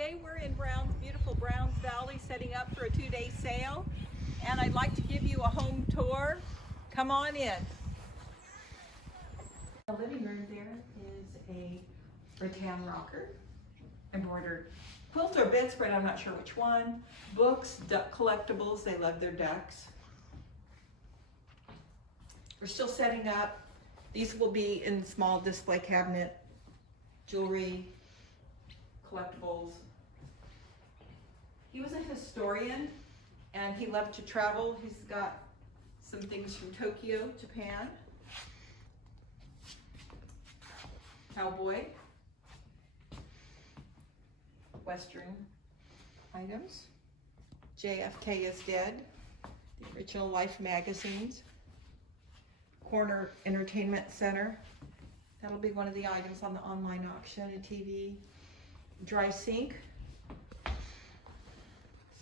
Today we're in beautiful Browns Valley setting up for a 2-day sale, and I'd like to give you a home tour. Come on in. The living room there is a rattan rocker, embroidered quilt or bedspread, I'm not sure which one. Books, duck collectibles, they love their ducks. We're still setting up. These will be in small display cabinet, jewelry, collectibles. He was a historian and he loved to travel. He's got some things from Tokyo, Japan. Cowboy. Western items. JFK is Dead. The original Life magazines. Corner Entertainment Center. That'll be one of the items on the online auction. A TV. Dry sink.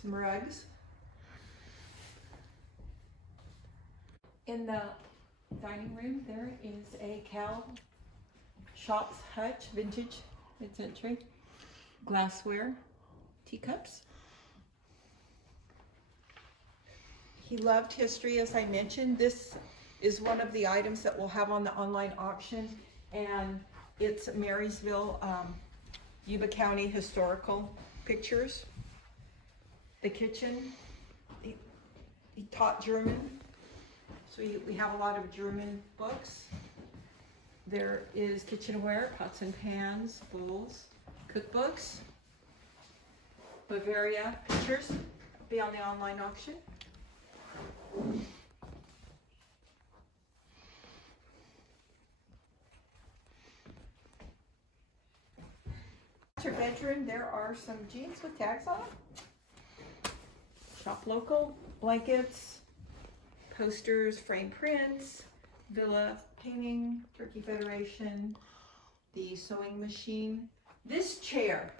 Some rugs. In the dining room there is a Shops Hutch vintage mid-century glassware, teacups. He loved history, as I mentioned. This is one of the items that we'll have on the online auction, and it's Marysville, Yuba County historical pictures. The kitchen, he taught German, so we have a lot of German books. There is kitchenware, pots and pans, bowls, cookbooks. Bavaria pictures be on the online auction. Master bedroom, there are some jeans with tags on them. Shop local, blankets, posters, frame prints, villa painting, Turkey Federation, the sewing machine. This chair,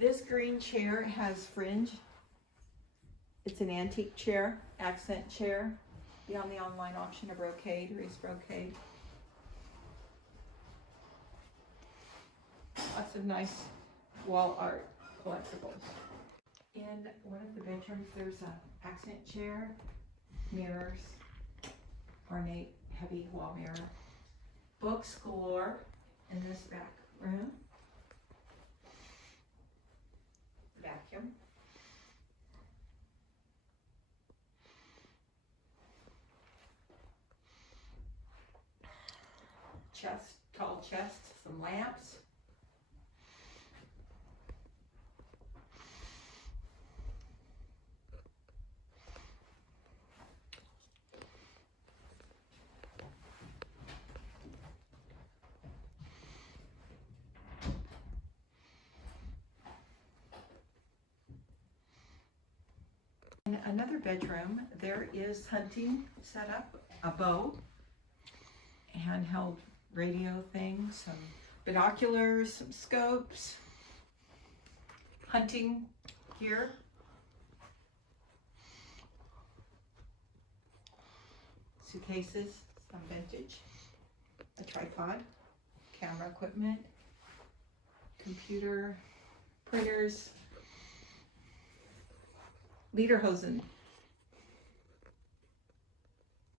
this green chair has fringe. It's an antique chair, accent chair. Be on the online auction, a brocade, Reese brocade. Lots of nice wall art collectibles. In one of the bedrooms, there's an accent chair, mirrors, ornate heavy wall mirror, books galore in this back room, vacuum, chest, tall chest, some lamps. In another bedroom, there is hunting set up, a bow, handheld radio thing, some binoculars, some scopes, hunting gear, suitcases, some vintage, a tripod, camera equipment, computer, printers, lederhosen.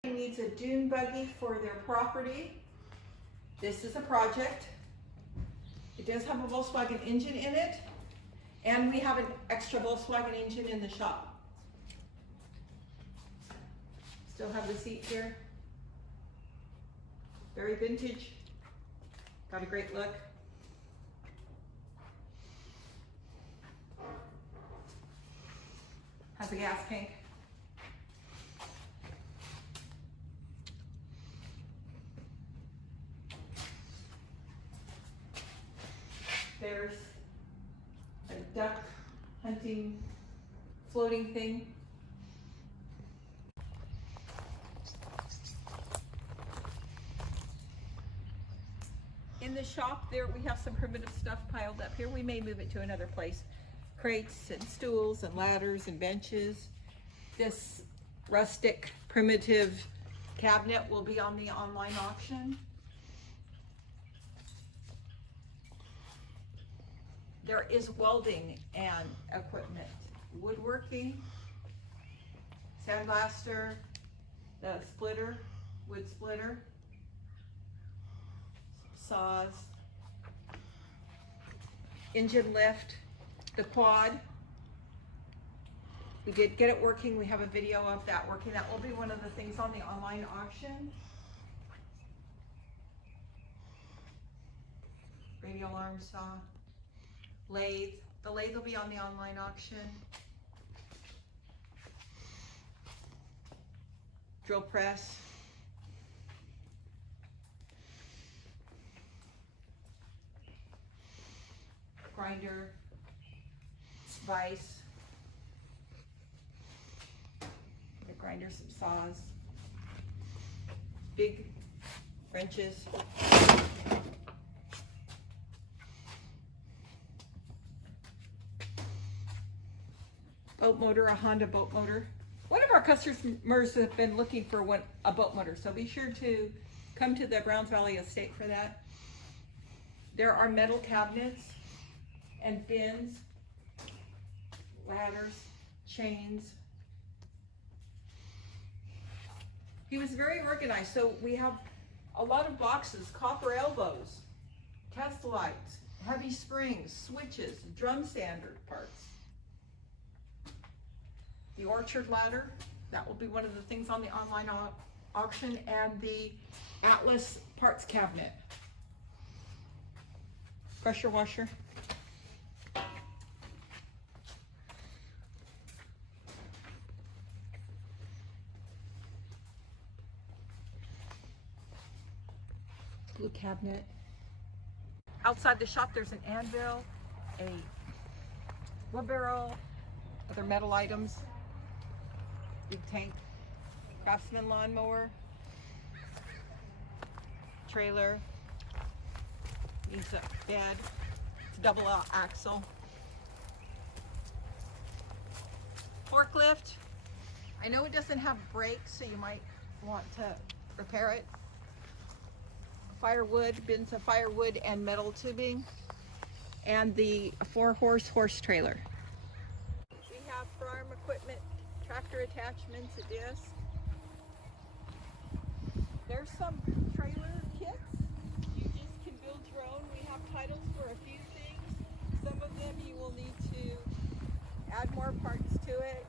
He needs a dune buggy for their property. This is a project. It does have a Volkswagen engine in it, and we have an extra Volkswagen engine in the shop. Still have the seat here. Very vintage. Got a great look. Has a gas tank. There's a duck hunting floating thing. In the shop there we have some primitive stuff piled up here. We may move it to another place. Crates and stools and ladders and benches. This rustic primitive cabinet will be on the online auction. There is welding and equipment, woodworking, sandblaster, the splitter, wood splitter, saws, engine lift, the quad. We did get it working. We have a video of that working. That will be one of the things on the online auction. Radial arm saw, lathe. The lathe will be on the online auction. Drill press. Grinder. Vise. The grinder, some saws. Big wrenches. Boat motor, a Honda boat motor. One of our customers have been looking for a boat motor, so be sure to come to the Browns Valley Estate for that. There are metal cabinets and bins, ladders, chains. He was very organized, so we have a lot of boxes, copper elbows, test lights, heavy springs, switches, drum sander parts. The orchard ladder, that will be one of the things on the online auction, and the Atlas parts cabinet. Pressure washer. Glue cabinet. Outside the shop there's an anvil, a wood barrel, other metal items. Big tank, Craftsman lawnmower, trailer, needs a bed, it's a double axle, forklift. I know it doesn't have brakes, so you might want to repair it. Firewood, bins of firewood and metal tubing, and the 4-horse trailer. We have farm equipment, tractor attachments, a disc. There's some trailer kits. You just can build your own. We have titles for a few things. Some of them you will need to add more parts to it.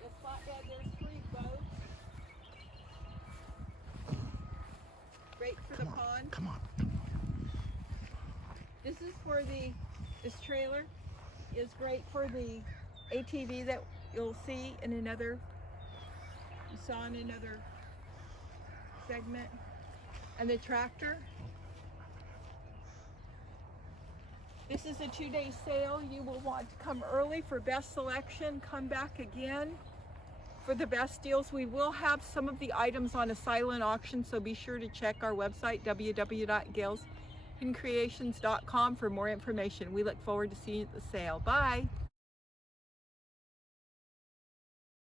The flatbed, there's 3 boats. Great for the pond. Come on. This is for this trailer is great for the ATV that you'll see in another, you saw in another segment, and the tractor. This is a 2-day sale. You will want to come early for best selection. Come back again for the best deals. We will have some of the items on a silent auction, so be sure to check our website, www.galesandcreations.com, for more information. We look forward to seeing you at the sale. Bye.